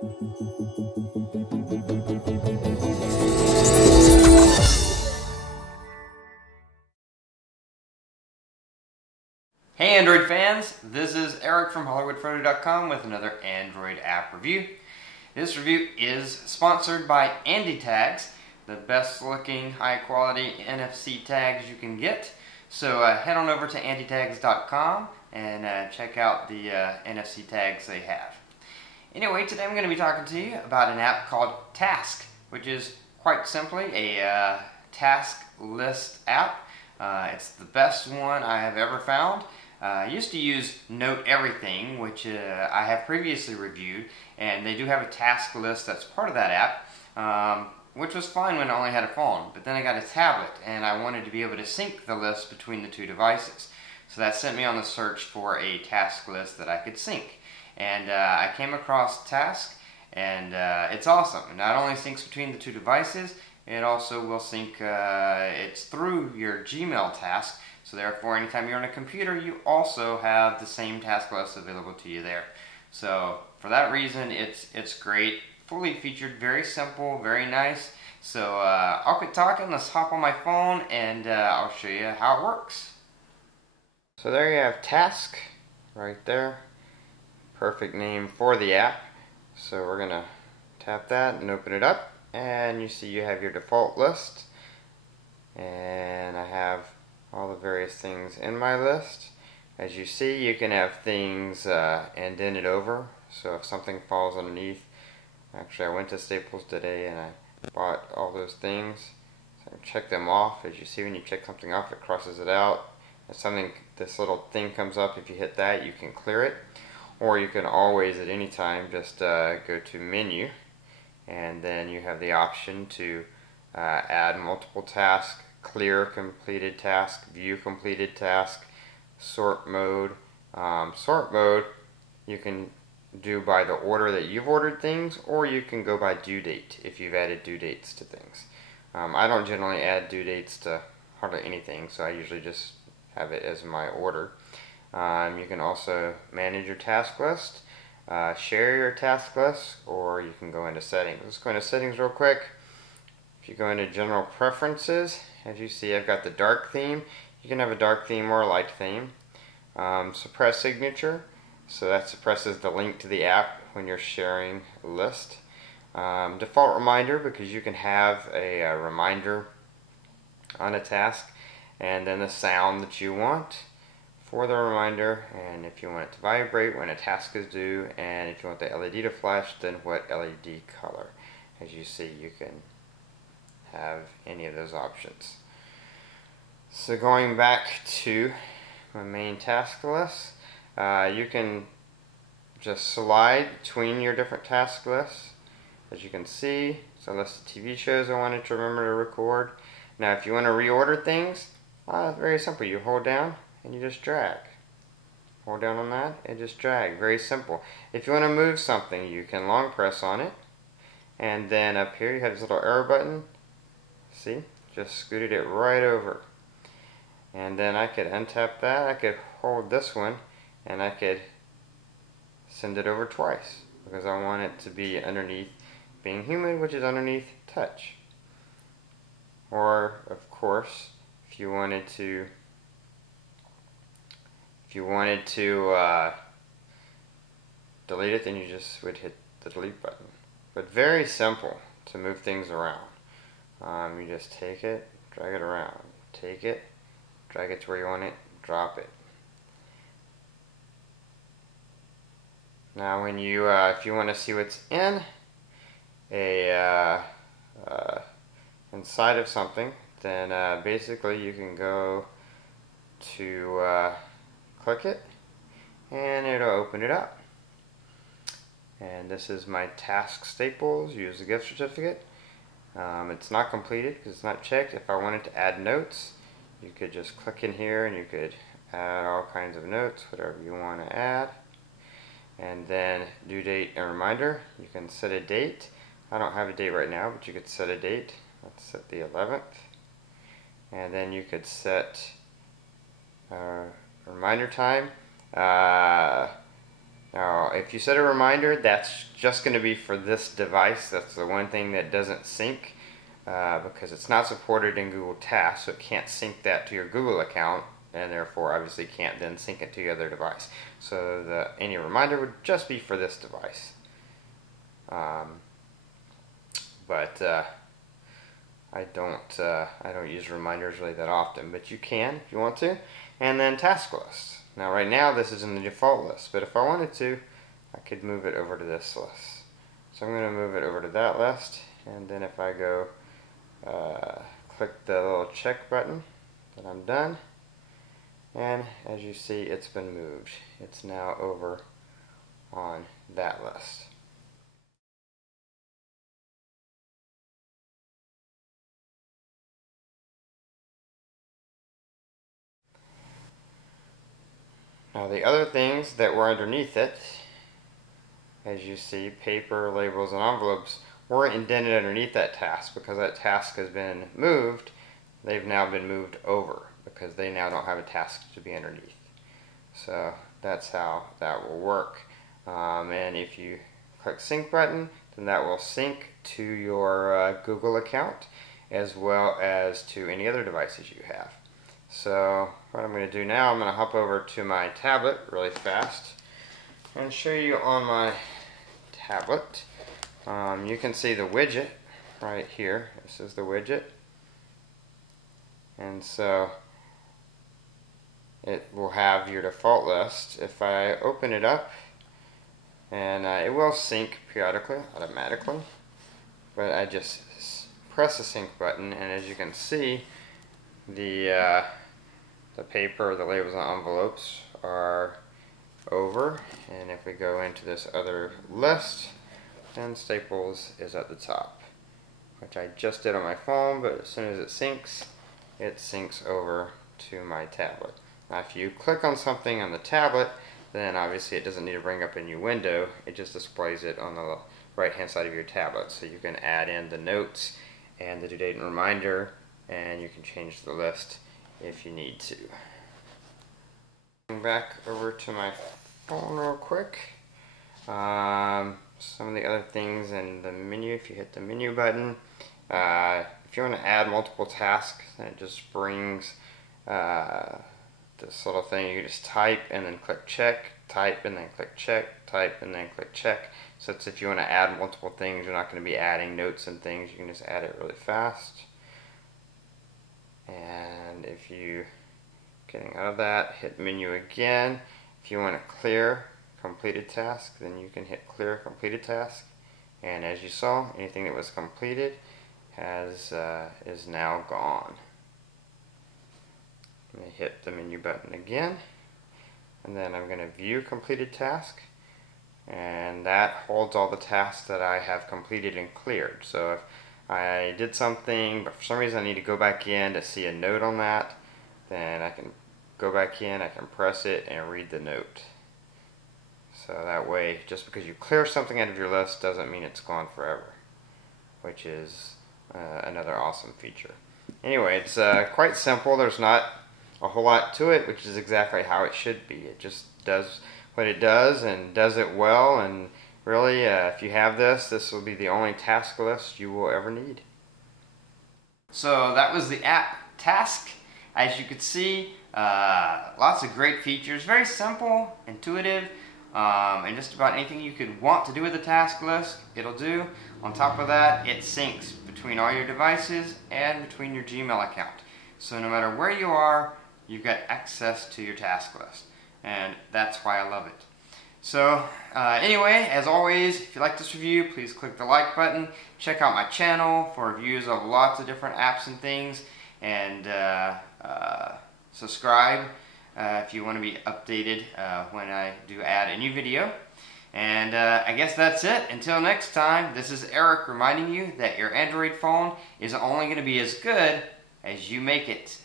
Hey Android fans, this is Eric from hollywoodfrodo.com with another Android app review. This review is sponsored by Andy Tags, the best looking high quality NFC tags you can get. So head on over to andytags.com and check out the NFC tags they have. Anyway, today I'm going to be talking to you about an app called Task, which is quite simply a task list app. It's the best one I have ever found. I used to use Note Everything, which I have previously reviewed, and they do have a task list that's part of that app, which was fine when I only had a phone. But then I got a tablet, and I wanted to be able to sync the list between the two devices. So that sent me on the search for a task list that I could sync. And I came across Task, and it's awesome. It not only syncs between the two devices, it also will sync, it's through your Gmail task. So therefore, anytime you're on a computer, you also have the same task list available to you there. So for that reason, it's great, fully featured, very simple, very nice. So I'll quit talking, let's hop on my phone and I'll show you how it works. So there you have Task right there. Perfect name for the app. So we're gonna tap that and open it up, and you see you have your default list, and I have all the various things in my list. As you see, you can have things indented over, so if something falls underneath. Actually, I went to Staples today and I bought all those things, so I check them off. As you see, when you check something off, it crosses it out. If something, this little thing comes up, if you hit that, you can clear it, or you can always at any time just go to menu, and then you have the option to add multiple tasks, clear completed task, view completed task, sort mode. Sort mode you can do by the order that you've ordered things, or you can go by due date if you've added due dates to things. I don't generally add due dates to hardly anything, so I usually just have it as my order. You can also manage your task list, share your task list, or you can go into settings. Let's go into settings real quick. If you go into general preferences, as you see, I've got the dark theme. You can have a dark theme or a light theme. Suppress signature, so that suppresses the link to the app when you're sharing a list. Default reminder, because you can have a reminder on a task, and then the sound that you want for the reminder, and if you want it to vibrate when a task is due, and if you want the LED to flash, then what LED color. As you see, you can have any of those options. So going back to my main task list, you can just slide between your different task lists. As you can see, it's a list of TV shows I wanted to remember to record. Now if you want to reorder things, it's very simple. You hold down and you just drag. Hold down on that and just drag. Very simple. If you want to move something, you can long press on it, and then up here you have this little arrow button. See? Just scooted it right over. And then I could untap that. I could hold this one and I could send it over twice, because I want it to be underneath Being Human, which is underneath Touch. Or of course, if you wanted to delete it, then you just would hit the delete button. But very simple to move things around. You just take it, drag it around, take it, drag it to where you want it, drop it. Now when you, if you want to see what's in inside of something, then basically you can go to click it and it'll open it up. And this is my task Staples, use the gift certificate. It's not completed because it's not checked. If I wanted to add notes, you could just click in here and you could add all kinds of notes, whatever you want to add. And then due date and reminder, you can set a date. I don't have a date right now, but you could set a date. Let's set the 11th. And then you could set reminder time. Now, if you set a reminder, that's just going to be for this device. That's the one thing that doesn't sync because it's not supported in Google Tasks, so it can't sync that to your Google account, and therefore obviously can't then sync it to your other device. So any reminder would just be for this device. But I don't use reminders really that often, but you can if you want to. And then task list. Now right now this is in the default list, but if I wanted to, I could move it over to this list. So I'm going to move it over to that list, and then if I go click the little check button, then I'm done. And as you see, it's been moved. It's now over on that list. Now the other things that were underneath it, as you see, paper, labels, and envelopes, weren't indented underneath that task because that task has been moved. They've now been moved over because they now don't have a task to be underneath. So that's how that will work. And if you click sync button, then that will sync to your Google account as well as to any other devices you have. So what I'm going to do now, I'm going to hop over to my tablet really fast and show you on my tablet. You can see the widget right here. This is the widget. And so it will have your default list. If I open it up, and it will sync periodically, automatically, but I just press the sync button, and as you can see, the paper, the labels and envelopes are over, and if we go into this other list, then Staples is at the top, which I just did on my phone, but as soon as it syncs over to my tablet. Now if you click on something on the tablet, then obviously it doesn't need to bring up a new window, it just displays it on the right hand side of your tablet, so you can add in the notes and the due date and reminder, and you can change the list if you need to. Back over to my phone real quick. Some of the other things in the menu, if you hit the menu button, if you want to add multiple tasks, then it just brings this little thing. You just type and then click check, type and then click check, type and then click check. So it's if you want to add multiple things, you're not going to be adding notes and things, you can just add it really fast. And if you getting out of that, hit menu again. If you want to clear completed task, then you can hit clear completed task, and as you saw, anything that was completed is now gone. I'm going to hit the menu button again, and then I'm going to view completed task, and that holds all the tasks that I have completed and cleared. So if I did something, but for some reason I need to go back in to see a note on that, then I can go back in, I can press it and read the note. So that way, just because you clear something out of your list doesn't mean it's gone forever, which is another awesome feature. Anyway, it's quite simple. There's not a whole lot to it, which is exactly how it should be. It just does what it does and does it well, and really, if you have this will be the only task list you will ever need. So that was the app Task. As you could see, lots of great features, very simple, intuitive, and just about anything you could want to do with the task list, it'll do. On top of that, it syncs between all your devices and between your Gmail account. So no matter where you are, you've got access to your task list, and that's why I love it. So anyway, as always, if you like this review, please click the like button. Check out my channel for reviews of lots of different apps and things, and subscribe if you want to be updated when I do add a new video. And I guess that's it. Until next time, this is Eric reminding you that your Android phone is only going to be as good as you make it.